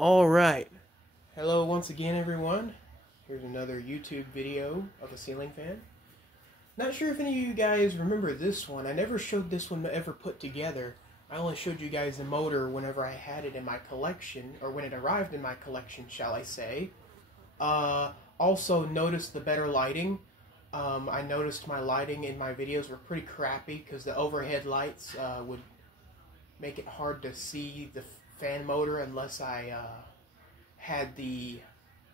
Alright, hello once again everyone. Here's another YouTube video of a ceiling fan. Not sure if any of you guys remember this one. I never showed this one ever put together. I only showed you guys the motor whenever I had it in my collection, or when it arrived in my collection, shall I say. Also noticed the better lighting. I noticed my lighting in my videos were pretty crappy because the overhead lights would make it hard to see the fan motor unless I had the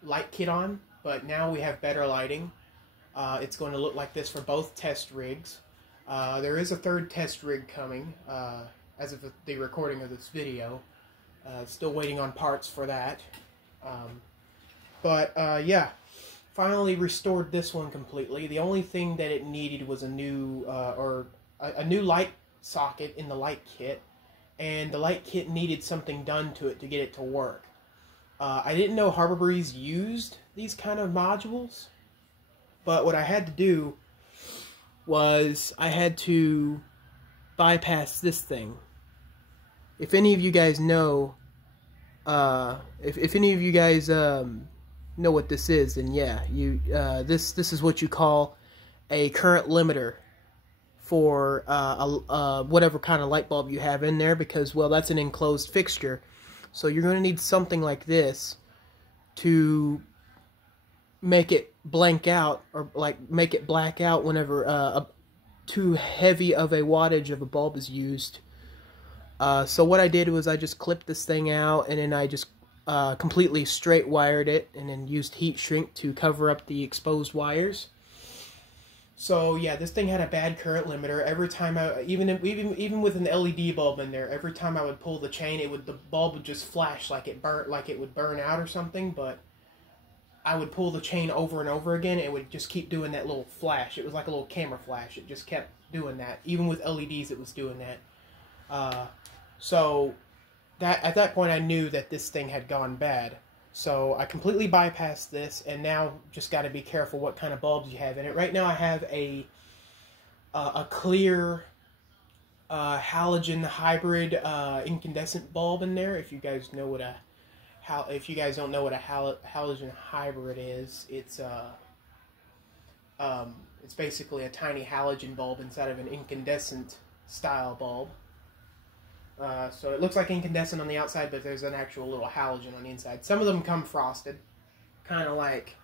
light kit on. But now we have better lighting. It's going to look like this for both test rigs. There is a third test rig coming as of the recording of this video. Still waiting on parts for that. Yeah, finally restored this one completely. The only thing that it needed was a new a new light socket in the light kit, and the light kit needed something done to it to get it to work. I didn't know Harbor Breeze used these kind of modules, but what I had to do was I had to bypass this thing. If any of you guys know, if any of you guys know what this is, then yeah, this is what you call a current limiter for whatever kind of light bulb you have in there, because, well, that's an enclosed fixture. So you're going to need something like this to make it blank out, or like make it black out whenever too heavy of a wattage of a bulb is used. So what I did was I just clipped this thing out, and then I just completely straight wired it, and then used heat shrink to cover up the exposed wires. So yeah, this thing had a bad current limiter. Every time even with an LED bulb in there, every time I would pull the chain, the bulb would just flash like it would burn out or something. But I would pull the chain over and over again, and it would just keep doing that little flash. It was like a little camera flash. It just kept doing that. Even with LEDs, it was doing that. So at that point, I knew that this thing had gone bad. So I completely bypassed this, and now just got to be careful what kind of bulbs you have in it. Right now I have a clear halogen hybrid incandescent bulb in there. If you guys know what if you guys don't know what a halogen hybrid is, it's basically a tiny halogen bulb inside of an incandescent style bulb. So it looks like incandescent on the outside, but there's an actual little halogen on the inside. Some of them come frosted, kind of like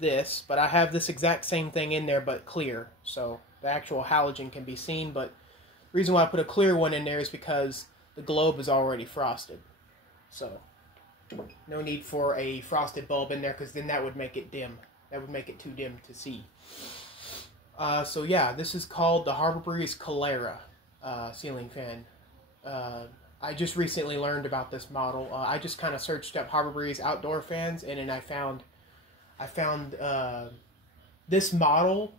this, but I have this exact same thing in there, but clear. So the actual halogen can be seen, but the reason why I put a clear one in there is because the globe is already frosted. So no need for a frosted bulb in there, because then that would make it dim. That would make it too dim to see. So yeah, this is called the Harbor Breeze Calera ceiling fan. I just recently learned about this model. I just kind of searched up Harbor Breeze outdoor fans, and then I found this model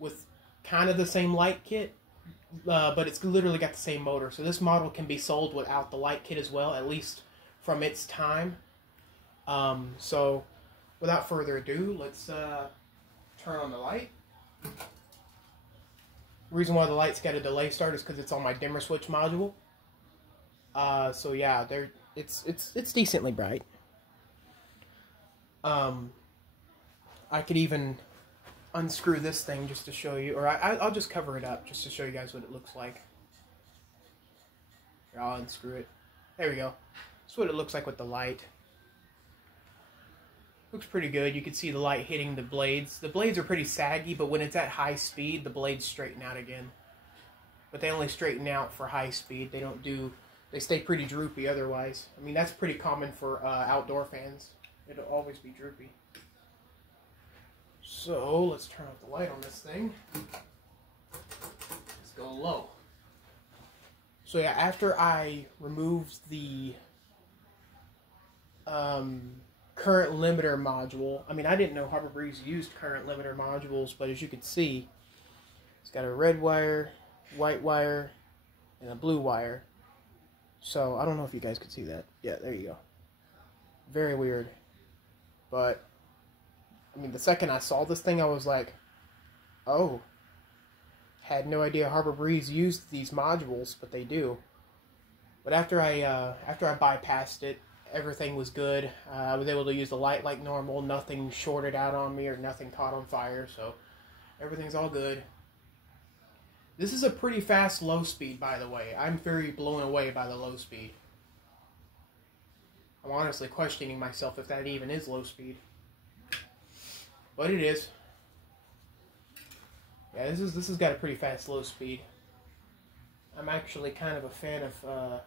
with kind of the same light kit, but it's literally got the same motor. So this model can be sold without the light kit as well, at least from its time. So without further ado, let's turn on the light. The reason why the light's got a delay start is because it's on my dimmer switch module. So yeah, it's decently bright. I could even unscrew this thing just to show you, or I'll just cover it up just to show you guys what it looks like. Here, I'll unscrew it. There we go. That's what it looks like with the light. Looks pretty good. You can see the light hitting the blades. The blades are pretty saggy, but when it's at high speed, the blades straighten out again. But they only straighten out for high speed. They stay pretty droopy otherwise. I mean, that's pretty common for outdoor fans. It'll always be droopy. So let's turn off the light on this thing. Let's go low. So yeah, after I removed the current limiter module. I mean, I didn't know Harbor Breeze used current limiter modules, but as you can see, it's got a red wire, white wire, and a blue wire. So I don't know if you guys could see that. Yeah, there you go. Very weird. But I mean, the second I saw this thing, I was like, oh, had no idea Harbor Breeze used these modules, but they do. But after I bypassed it, everything was good. I was able to use the light like normal. Nothing shorted out on me or nothing caught on fire, so everything's all good. This is a pretty fast low speed, by the way. I'm very blown away by the low speed. I'm honestly questioning myself if that even is low speed. But it is. Yeah, this has got a pretty fast low speed. I'm actually kind of a fan of,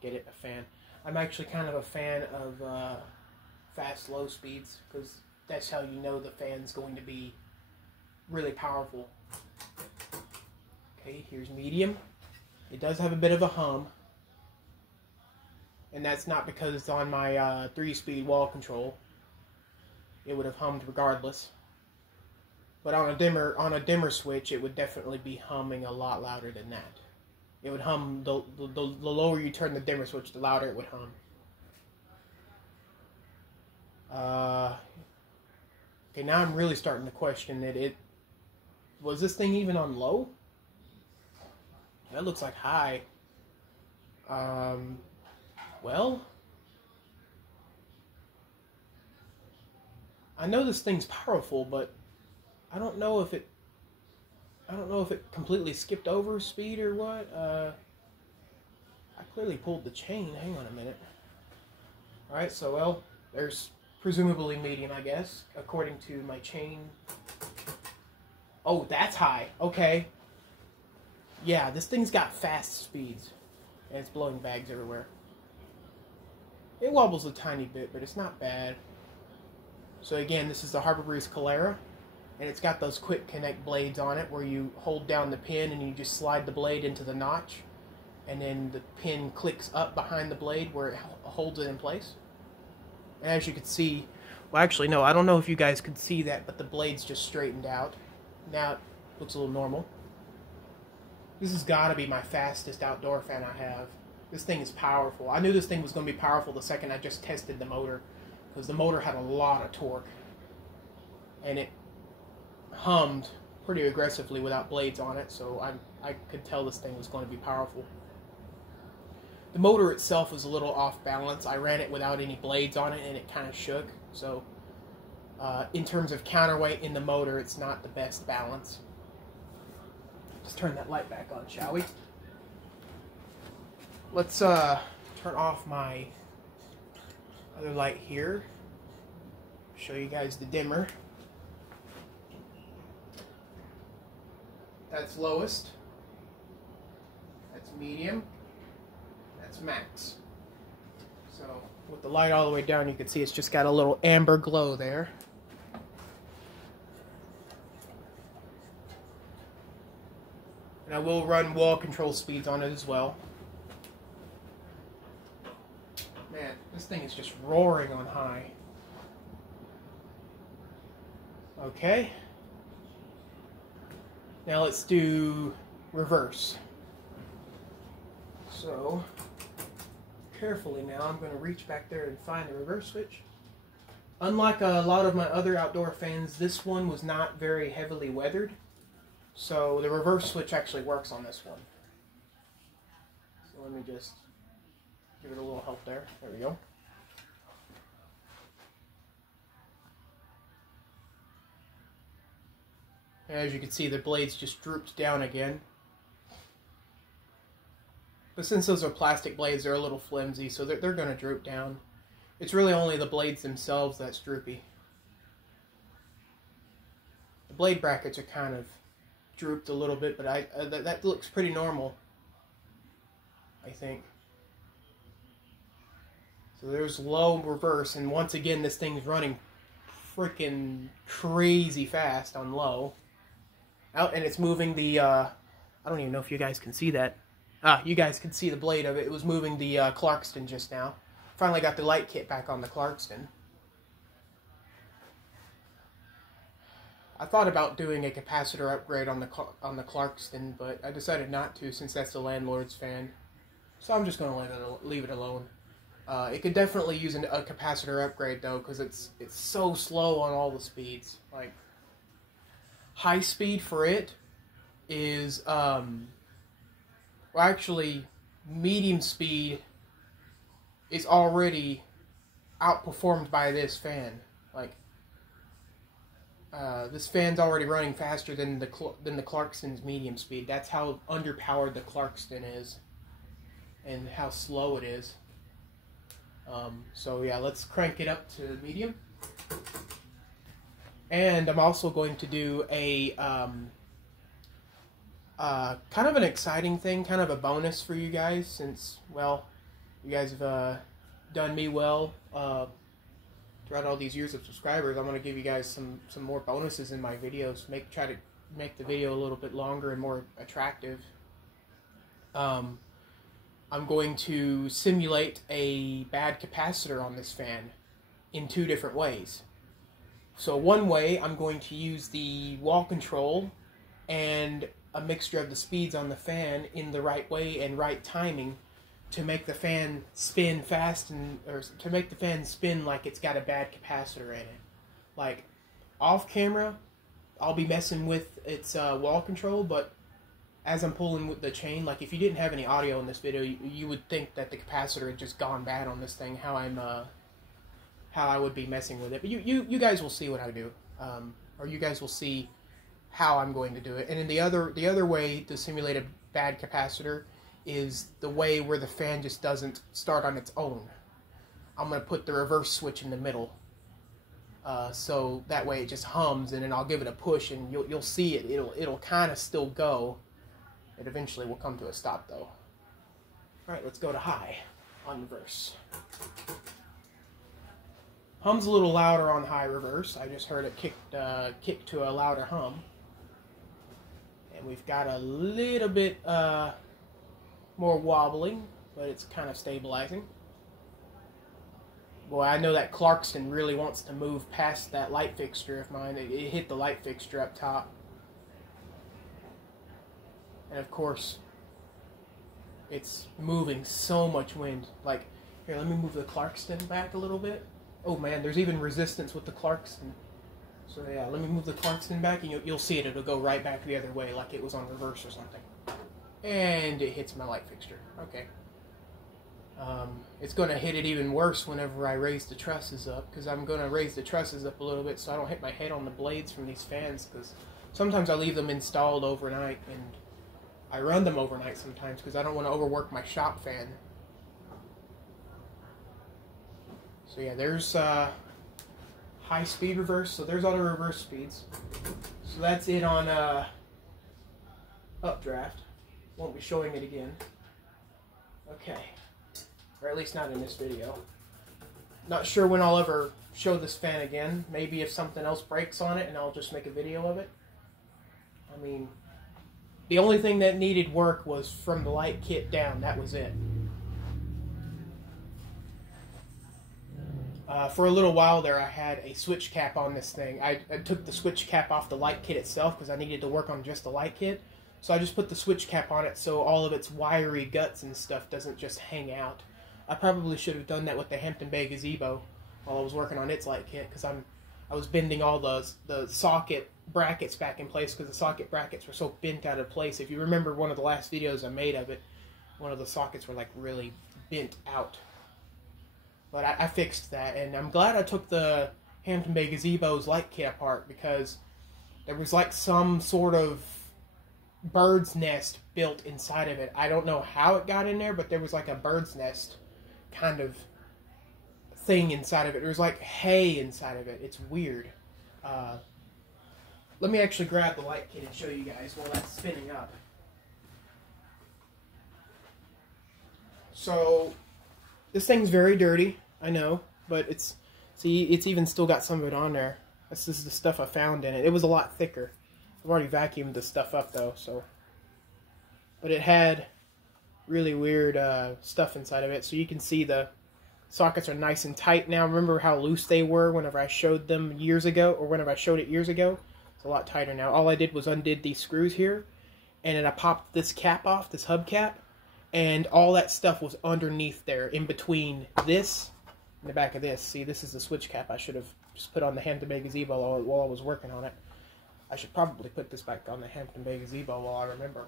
get it, a fan. I'm actually kind of a fan of fast low speeds, because that's how you know the fan's going to be really powerful. Okay, here's medium. It does have a bit of a hum. And that's not because it's on my 3-speed wall control. It would have hummed regardless. But on a dimmer switch, it would definitely be humming a lot louder than that. It would hum, the lower you turn the dimmer switch, the louder it would hum. Okay, now I'm really starting to question that was this thing even on low? That looks like high. Well, I know this thing's powerful, but I don't know if it completely skipped over speed or what. I clearly pulled the chain. Hang on a minute. Alright, so, well, there's presumably medium, I guess, according to my chain. Oh, that's high. Okay. Yeah, this thing's got fast speeds. And it's blowing bags everywhere. It wobbles a tiny bit, but it's not bad. So again, this is the Breeze Calera. And it's got those quick connect blades on it where you hold down the pin and you just slide the blade into the notch. And then the pin clicks up behind the blade where it holds it in place. And as you can see, well actually no, I don't know if you guys could see that, but the blade's just straightened out. Now it looks a little normal. This has got to be my fastest outdoor fan I have. This thing is powerful. I knew this thing was going to be powerful the second I just tested the motor, because the motor had a lot of torque. And it hummed pretty aggressively without blades on it, so I could tell this thing was going to be powerful. The motor itself was a little off balance. I ran it without any blades on it and it kind of shook, so in terms of counterweight in the motor, it's not the best balance. Let's turn that light back on, shall we? Let's turn off my other light here. Show you guys the dimmer. That's lowest. That's medium. That's max. So with the light all the way down, you can see it's just got a little amber glow there. And I will run wall control speeds on it as well. Man, this thing is just roaring on high. Okay. Now let's do reverse. So, carefully now, I'm going to reach back there and find the reverse switch. Unlike a lot of my other outdoor fans, this one was not very heavily weathered. So the reverse switch actually works on this one. So let me just give it a little help there. There we go. As you can see, the blades just drooped down again. But since those are plastic blades, they're a little flimsy, so they're going to droop down. It's really only the blades themselves that's droopy. The blade brackets are kind of drooped a little bit, but that looks pretty normal, I think. So there's low reverse, and once again, this thing's running freaking crazy fast on low. Out, and it's moving the, I don't even know if you guys can see that. You guys can see the blade of it. It was moving the Clarkston just now. Finally got the light kit back on the Clarkston. I thought about doing a capacitor upgrade on the Clarkston, but I decided not to since that's the landlord's fan. So I'm just going to leave it alone. It could definitely use a capacitor upgrade though, because it's so slow on all the speeds. Like high speed for it is well, actually medium speed is already outperformed by this fan. Like, this fan's already running faster than the Clarkston's medium speed. That's how underpowered the Clarkston is, and how slow it is. So yeah, let's crank it up to medium. And I'm also going to do a kind of an exciting thing, kind of a bonus for you guys, since, well, you guys have done me well throughout all these years of subscribers. I'm going to give you guys some more bonuses in my videos, try to make the video a little bit longer and more attractive. I'm going to simulate a bad capacitor on this fan in 2 different ways. So one way, I'm going to use the wall control and a mixture of the speeds on the fan in the right way and right timing to make the fan spin fast, or to make the fan spin like it's got a bad capacitor in it. Like, off camera, I'll be messing with its wall control, but as I'm pulling with the chain, like if you didn't have any audio in this video, you would think that the capacitor had just gone bad on this thing, how I would be messing with it. But you guys will see what I do, or you guys will see how I'm going to do it. And then the other way to simulate a bad capacitor is the way where the fan just doesn't start on its own. I'm going to put the reverse switch in the middle, so that way it just hums, and then I'll give it a push, and you'll see it. It'll kind of still go. It eventually will come to a stop, though. All right, let's go to high on reverse. Hum's a little louder on high reverse. I just heard it kick to a louder hum. And we've got a little bit more wobbling, but it's kind of stabilizing. Boy, I know that Clarkston really wants to move past that light fixture of mine. It hit the light fixture up top. And of course, it's moving so much wind. Like, here, let me move the Clarkston back a little bit. Oh man, there's even resistance with the Clarkston. So yeah, let me move the Clarkston back, and you'll see it. It'll go right back the other way, like it was on reverse or something. And it hits my light fixture. Okay. It's going to hit it even worse whenever I raise the trusses up, because I'm going to raise the trusses up a little bit so I don't hit my head on the blades from these fans, because sometimes I leave them installed overnight, and I run them overnight sometimes because I don't want to overwork my shop fan. So yeah, there's high speed reverse, so there's all the reverse speeds. So that's it on updraft. Won't be showing it again. Okay. Or at least not in this video. Not sure when I'll ever show this fan again. Maybe if something else breaks on it and I'll just make a video of it. I mean, the only thing that needed work was from the light kit down. That was it. For a little while there, I had a switch cap on this thing. I took the switch cap off the light kit itself because I needed to work on just the light kit. So I just put the switch cap on it so all of its wiry guts and stuff doesn't just hang out. I probably should have done that with the Hampton Bay gazebo while I was working on its light kit, because I was bending all the socket brackets back in place because the socket brackets were so bent out of place. If you remember one of the last videos I made of it, one of the sockets were like really bent out. But I fixed that, and I'm glad I took the Hampton Bay gazebo's light kit apart, because there was like some sort of bird's nest built inside of it. I don't know how it got in there, but there was like a bird's nest kind of thing inside of it. There was like hay inside of it. It's weird. Let me actually grab the light kit and show you guys while that's spinning up. So this thing's very dirty, I know, but it's even still got some of it on there. This is the stuff I found in it. It was a lot thicker. I've already vacuumed the stuff up though, so. But it had really weird stuff inside of it, so you can see the sockets are nice and tight now. Remember how loose they were whenever I showed them years ago, or whenever I showed it years ago? It's a lot tighter now. All I did was undid these screws here, and then I popped this cap off, this hub cap, and all that stuff was underneath there, in between this and the back of this. See, this is the switch cap I should have just put on the Hampton Bay gazebo while I was working on it. I should probably put this back on the Hampton Bay gazebo while I remember.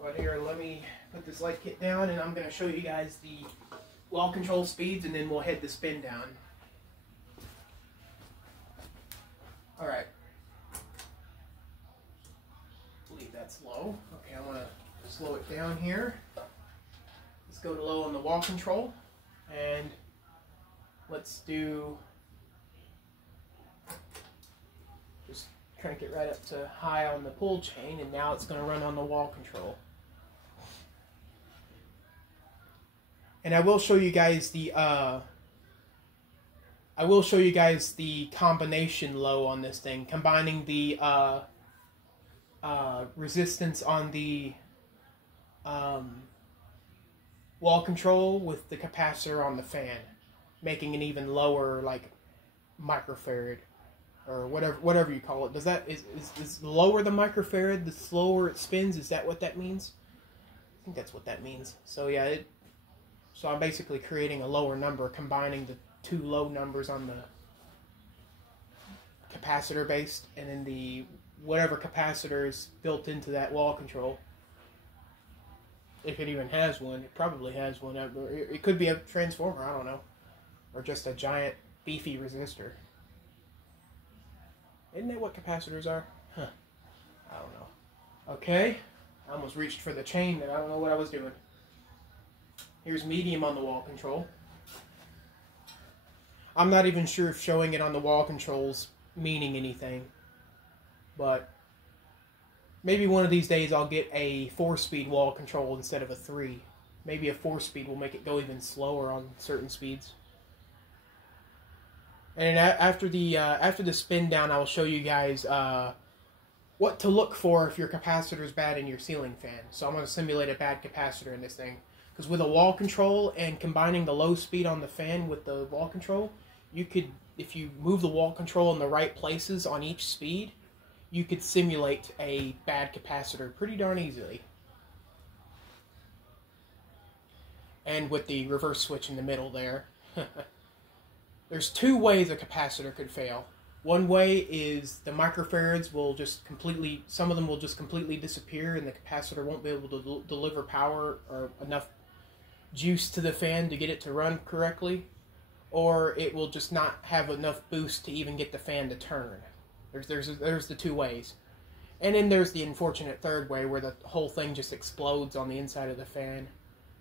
But here, let me put this light kit down, and I'm going to show you guys the wall control speeds, and then we'll head the spin down. Alright. Leave that slow. Okay, I'm going to slow it down here. Let's go to low on the wall control. And let's do... just crank it right up to high on the pull chain, and now it's going to run on the wall control. And I will show you guys the combination low on this thing, combining the resistance on the wall control with the capacitor on the fan, making an even lower, like, microfarad or whatever you call it. Does that is lower the microfarad the slower it spins? Is that what that means? I think that's what that means. So yeah, so I'm basically creating a lower number, combining the two low numbers on the capacitor based, and then the whatever capacitor is built into that wall control. If it even has one, it probably has one. It could be a transformer, I don't know, or just a giant beefy resistor. Isn't that what capacitors are? Huh. I don't know. Okay, I almost reached for the chain, and I don't know what I was doing. Here's medium on the wall control. I'm not even sure if showing it on the wall control's meaning anything, but maybe one of these days I'll get a 4-speed wall control instead of a 3. Maybe a 4-speed will make it go even slower on certain speeds. And after the spin down, I will show you guys what to look for if your capacitor is bad in your ceiling fan. So I'm going to simulate a bad capacitor in this thing. Because with a wall control and combining the low speed on the fan with the wall control, you could, if you move the wall control in the right places on each speed, you could simulate a bad capacitor pretty darn easily. And with the reverse switch in the middle there. There's two ways a capacitor could fail. One way is the microfarads will just completely, some of them will just completely disappear, and the capacitor won't be able to deliver power or enough juice to the fan to get it to run correctly, or it will just not have enough boost to even get the fan to turn. There's the two ways. And then there's the unfortunate third way where the whole thing just explodes on the inside of the fan.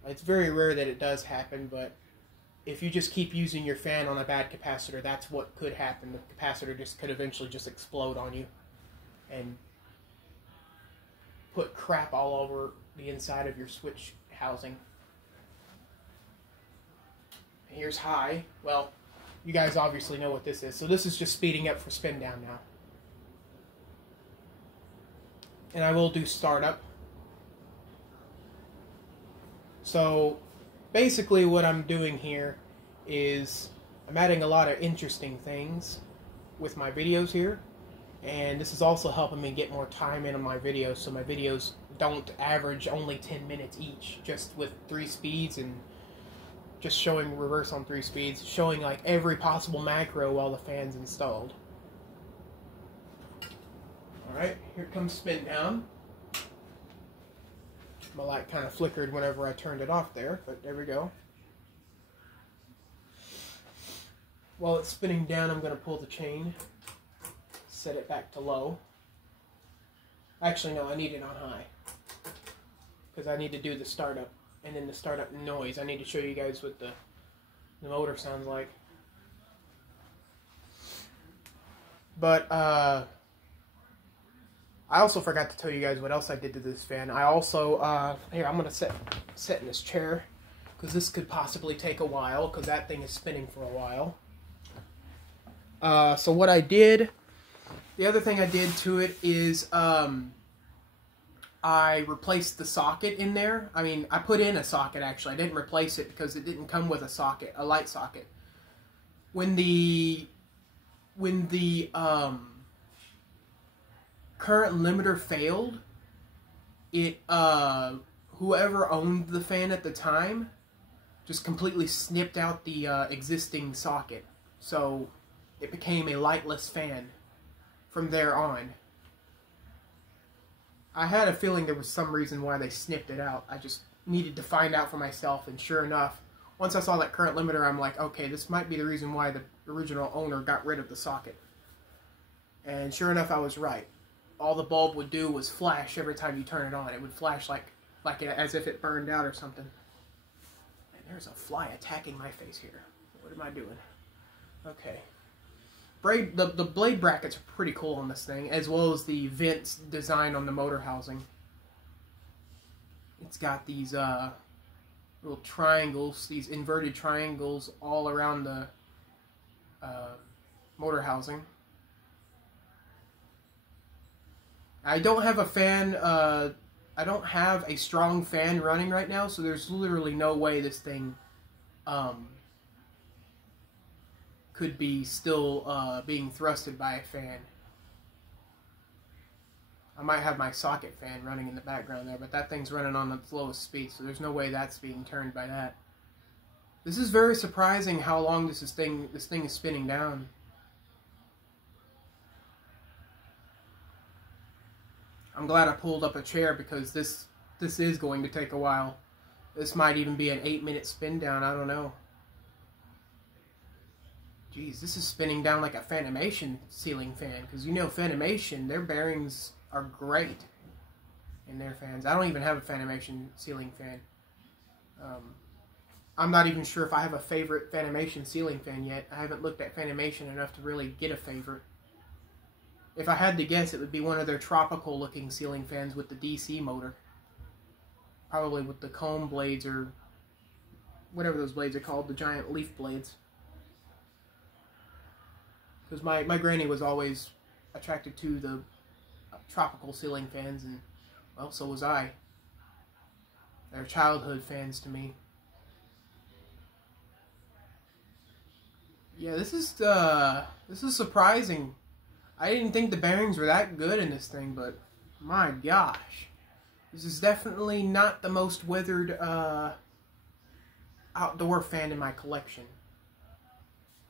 It's very rare that it does happen, but if you just keep using your fan on a bad capacitor, that's what could happen. The capacitor just could eventually just explode on you and put crap all over the inside of your switch housing. Here's high. Well, you guys obviously know what this is. So this is just speeding up for spin down now. And I will do startup. So basically what I'm doing here is I'm adding a lot of interesting things with my videos here. And this is also helping me get more time in on my videos, so my videos don't average only 10 minutes each, just with 3 speeds and just showing reverse on 3 speeds, showing like every possible macro while the fan's installed. Alright, here comes spin down. My light kind of flickered whenever I turned it off there, but there we go. While it's spinning down, I'm going to pull the chain, set it back to low. Actually, no, I need it on high, because I need to do the startup. And then the startup noise. I need to show you guys what the motor sounds like. But I also forgot to tell you guys what else I did to this fan. I also here, I'm gonna set in this chair, because this could possibly take a while, because that thing is spinning for a while. So what I did, the other thing I did to it is I replaced the socket in there. I mean, I put in a socket, actually. I didn't replace it because it didn't come with a socket, a light socket. When the current limiter failed, it whoever owned the fan at the time just completely snipped out the existing socket. So it became a lightless fan from there on. I had a feeling there was some reason why they snipped it out. I just needed to find out for myself, and sure enough, Once I saw that current limiter, I'm like, okay, this might be the reason why the original owner got rid of the socket. And sure enough, I was right. All the bulb would do was flash every time you turn it on. It would flash like as if it burned out or something. And there's a fly attacking my face here. What am I doing? Okay. The blade brackets are pretty cool on this thing, as well as the vents design on the motor housing. It's got these little triangles, these inverted triangles all around the motor housing. I don't have a fan, I don't have a strong fan running right now, so there's literally no way this thing could be still being thrusted by a fan. I might have my socket fan running in the background there, but that thing's running on its lowest speed, so there's no way that's being turned by that. This is very surprising how long this thing is spinning down. I'm glad I pulled up a chair because this is going to take a while. This might even be an 8-minute spin down, I don't know. Geez, this is spinning down like a Fanimation ceiling fan, because you know Fanimation, their bearings are great in their fans. I don't even have a Fanimation ceiling fan. I'm not even sure if I have a favorite Fanimation ceiling fan yet. I haven't looked at Fanimation enough to really get a favorite. If I had to guess, it would be one of their tropical looking ceiling fans with the DC motor. Probably with the comb blades or whatever those blades are called, the giant leaf blades. Because my granny was always attracted to the tropical ceiling fans, and well, so was I. They're childhood fans to me. Yeah, this is surprising. I didn't think the bearings were that good in this thing, but my gosh. This is definitely not the most weathered outdoor fan in my collection.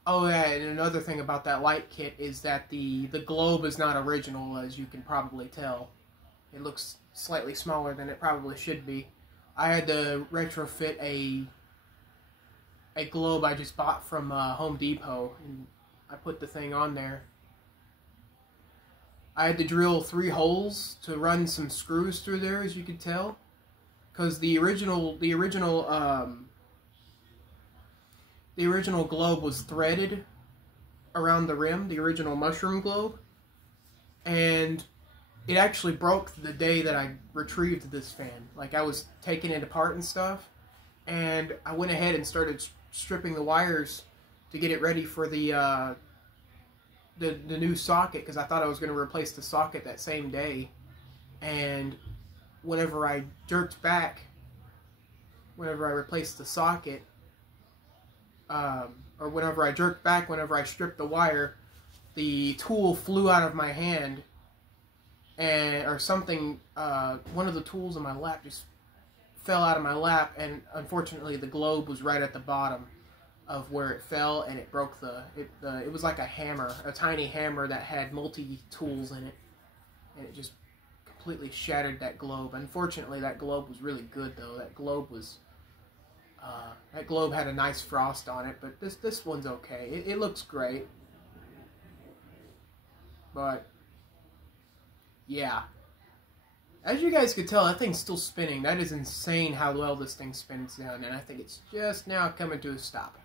Oh yeah, and another thing about that light kit is that the globe is not original, as you can probably tell. It looks slightly smaller than it probably should be. I had to retrofit a globe I just bought from Home Depot, and I put the thing on there. I had to drill 3 holes to run some screws through there, as you could tell, because the original globe was threaded around the rim, the original mushroom globe, and it actually broke the day that I retrieved this fan. Like, I was taking it apart and stuff, and I went ahead and started stripping the wires to get it ready for the new socket, because I thought I was going to replace the socket that same day. And whenever I jerked back, whenever I replaced the socket, or whenever I jerked back, whenever I stripped the wire, the tool flew out of my hand, or something, one of the tools in my lap just fell out of my lap, and unfortunately the globe was right at the bottom of where it fell, and it broke it was like a hammer, a tiny hammer that had multi-tools in it, and it just completely shattered that globe. Unfortunately, that globe was really good, though. That globe had a nice frost on it, but this one's okay. It looks great. But yeah, as you guys could tell, that thing's still spinning. That is insane how well this thing spins down, and I think it's just now coming to a stop.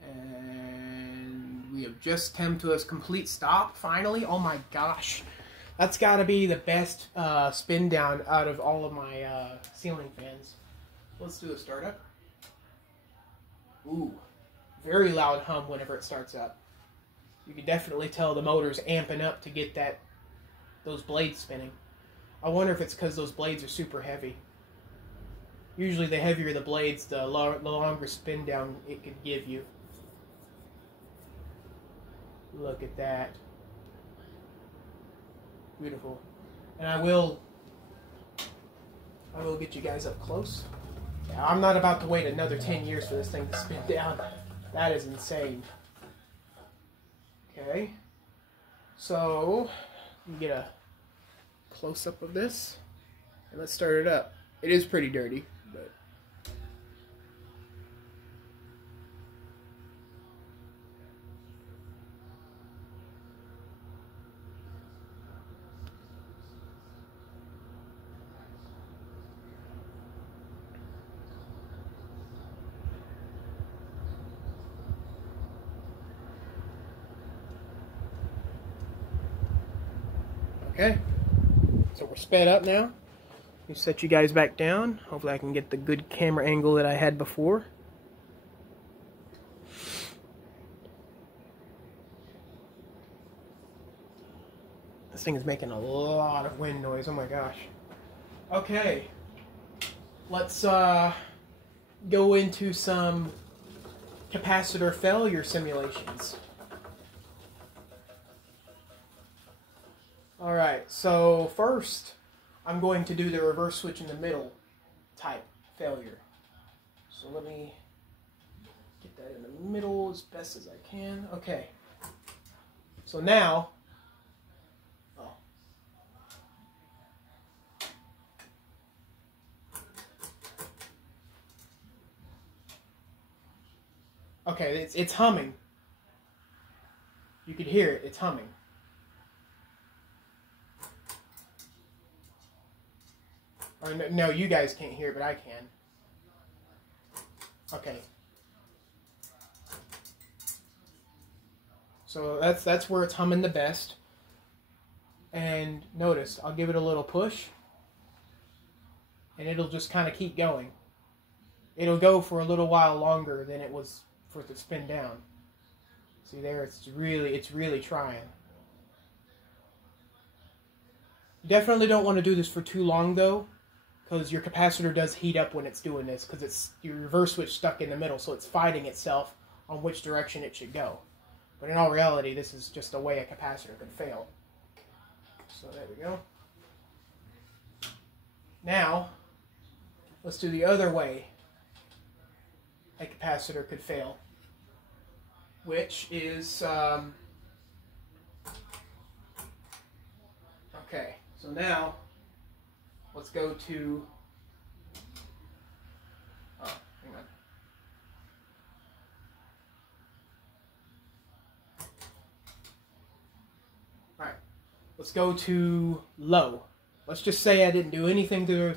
And we have just come to a complete stop, finally. Oh my gosh. That's got to be the best spin down out of all of my ceiling fans. Let's do a startup. Ooh, very loud hum whenever it starts up. You can definitely tell the motor's amping up to get those blades spinning. I wonder if it's because those blades are super heavy. Usually the heavier the blades, the longer spin down it could give you. Look at that. Beautiful. And I will get you guys up close. Yeah, I'm not about to wait another 10 years for this thing to spin down. That is insane. Okay. So, you get a close-up of this. And let's start it up. It is pretty dirty, but... Okay, so we're sped up now. Let me set you guys back down. Hopefully I can get the good camera angle that I had before. This thing is making a lot of wind noise, oh my gosh. Okay, let's go into some capacitor failure simulations. Alright, so first I'm going to do the reverse switch in the middle type failure. So let me get that in the middle as best as I can. Okay. So now, okay, it's humming. You could hear it, it's humming. Or no, you guys can't hear, but I can. Okay. So that's where it's humming the best. And notice, I'll give it a little push. And it'll just kind of keep going. It'll go for a little while longer than it was for it to spin down. See there, it's really trying. You definitely don't want to do this for too long though, because your capacitor does heat up when it's doing this, because it's your reverse switch stuck in the middle, so it's fighting itself on which direction it should go. But in all reality, this is just a way a capacitor could fail. So there we go. Now, let's do the other way a capacitor could fail, which is, okay, so now, let's go to, oh, hang on. Alright, let's go to low. Let's just say I didn't do anything to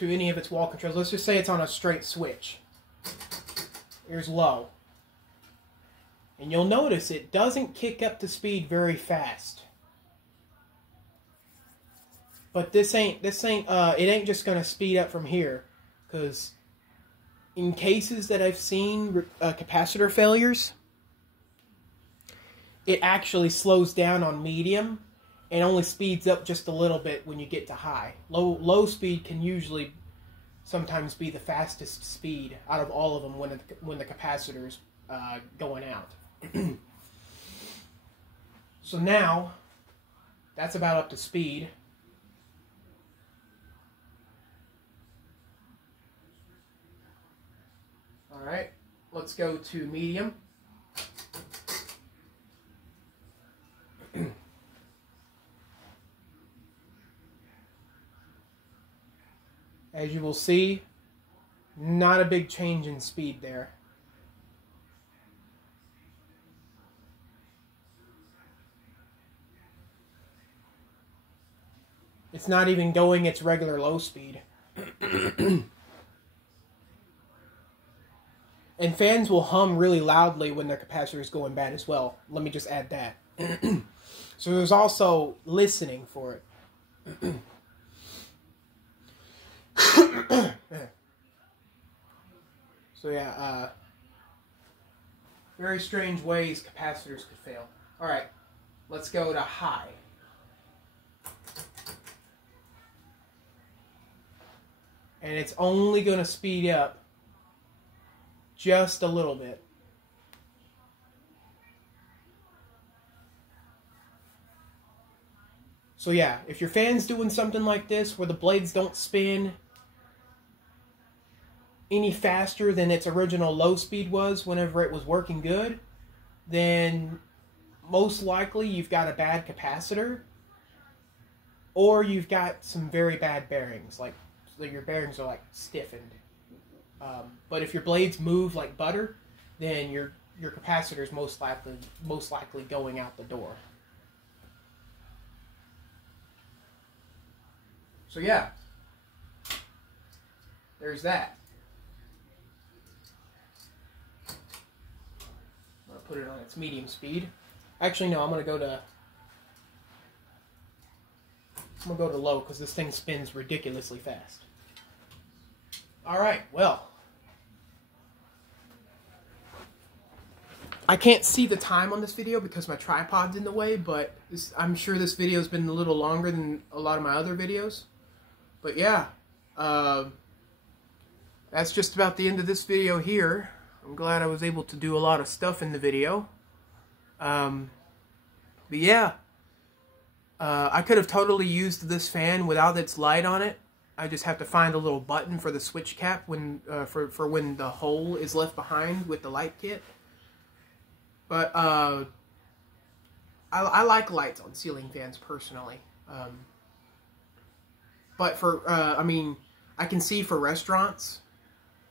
any of its wall controls. Let's just say it's on a straight switch. Here's low. And you'll notice it doesn't kick up to speed very fast. But it ain't just gonna speed up from here, because in cases that I've seen capacitor failures, it actually slows down on medium and only speeds up just a little bit when you get to high. Low speed can usually sometimes be the fastest speed out of all of them when the capacitor's going out. So now that's about up to speed. Alright, let's go to medium. As you will see, not a big change in speed there. It's not even going its regular low speed. And fans will hum really loudly when their capacitor is going bad as well. Let me just add that. So there's also listening for it. So yeah, very strange ways capacitors could fail. Alright, let's go to high. And it's only going to speed up just a little bit. So yeah, if your fan's doing something like this where the blades don't spin any faster than its original low speed was whenever it was working good, then most likely you've got a bad capacitor, or you've got some very bad bearings. Like your bearings are like stiffened. But if your blades move like butter, then your capacitor is most likely going out the door. So yeah, there's that. I'm gonna put it on its medium speed. Actually, no, I'm gonna go to low because this thing spins ridiculously fast. All right, well, I can't see the time on this video because my tripod's in the way, but I'm sure this video's been a little longer than a lot of my other videos. But yeah, that's just about the end of this video here. I'm glad I was able to do a lot of stuff in the video. But yeah, I could have totally used this fan without its light on it. I just have to find a little button for the switch cap when for when the hole is left behind with the light kit. But I like lights on ceiling fans personally. But for I mean, I can see for restaurants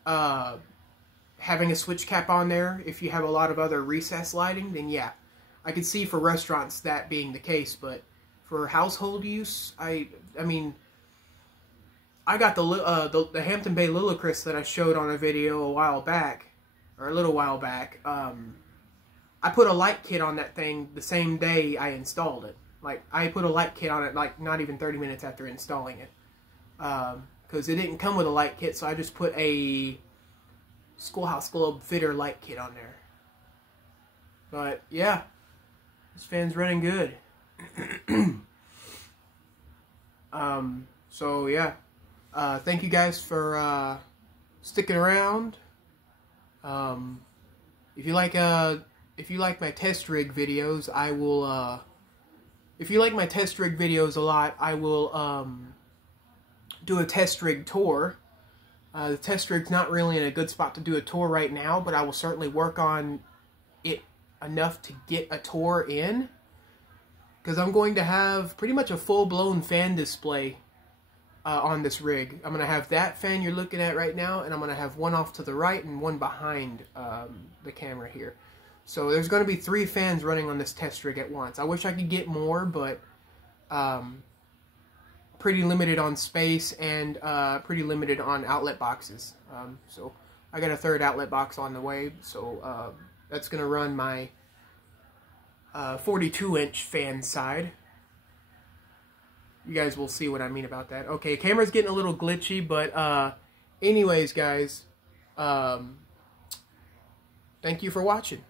having a switch cap on there. If you have a lot of other recess lighting, then yeah, I could see for restaurants that being the case. But for household use, I mean, I got the Hampton Bay Lillicrest that I showed on a video a while back, or a little while back. I put a light kit on that thing the same day I installed it. Like, I put a light kit on it like not even 30 minutes after installing it. Because it didn't come with a light kit, so I just put a Schoolhouse Globe fitter light kit on there. But yeah, this fan's running good. So yeah, thank you guys for sticking around. If you like my test rig videos, I will. If you like my test rig videos a lot, I will do a test rig tour. The test rig's not really in a good spot to do a tour right now, but I will certainly work on it enough to get a tour in. Because I'm going to have pretty much a full-blown fan display on this rig. I'm going to have that fan you're looking at right now, and I'm going to have one off to the right and one behind the camera here. So there's going to be 3 fans running on this test rig at once. I wish I could get more, but pretty limited on space and pretty limited on outlet boxes. So I got a 3rd outlet box on the way, so that's going to run my 42-inch fan side. You guys will see what I mean about that. Okay, camera's getting a little glitchy, but anyways, guys, thank you for watching.